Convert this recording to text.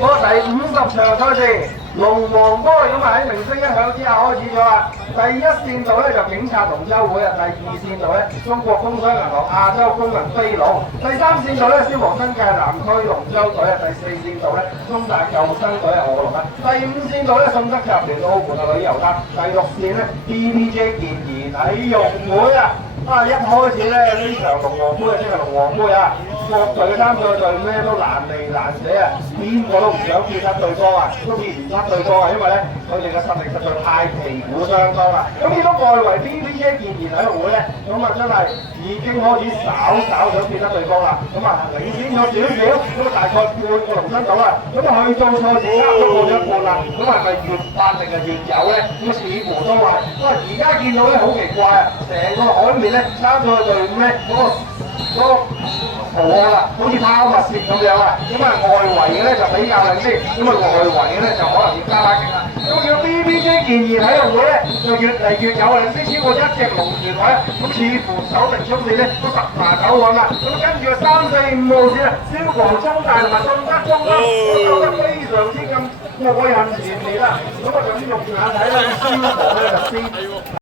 好，第50場賽事，龍王波咁啊喺明星一響之下開始咗啦。第一線度咧就警察同州會啊，第二線度咧中國工商銀行亞洲功能飛龍，第三線度咧消防新界南區龍舟隊啊，第四線度咧中大救生隊啊臥龍啊，第五線度咧信德集團澳門啊旅遊啦，第六線咧 DPJ 健兒體育會啊。一開始咧呢場龍王杯啊，即係龍王杯啊！各隊嘅參賽隊咩都難離難捨啊，邊個都唔想結失對方啊，都結唔甩對方啊，因為咧佢哋嘅實力實在太旗鼓相當啦。咁見到外圍 DPJ 健兒體育會咧，咁啊真係已經開始稍想結失對方啦。咁啊領先咗少少，咁啊大概半個龍身到啦。咁啊去到賽事差唔多過咗一半啦。咁係咪越發定係越有咧？咁似乎都係。哇！而家見到咧好奇怪啊，成個海面咧參賽隊伍咧嗰個河啦，好似拋物線咁樣啊！咁啊外圍嘅咧就比較靚啲，咁啊內圍嘅咧就可能要加把勁啦。咁叫 BBJ 健兒體育會咧就越嚟越有靚啲，超過一隻龍船位，咁似乎首名衝線咧都十拿九穩啦。咁跟住3、4、5號線啊，消防中大同埋信德中啦，都鬥得非常之咁愛恨纏綿啦。咁啊咁肉眼睇咧，消防咧就先。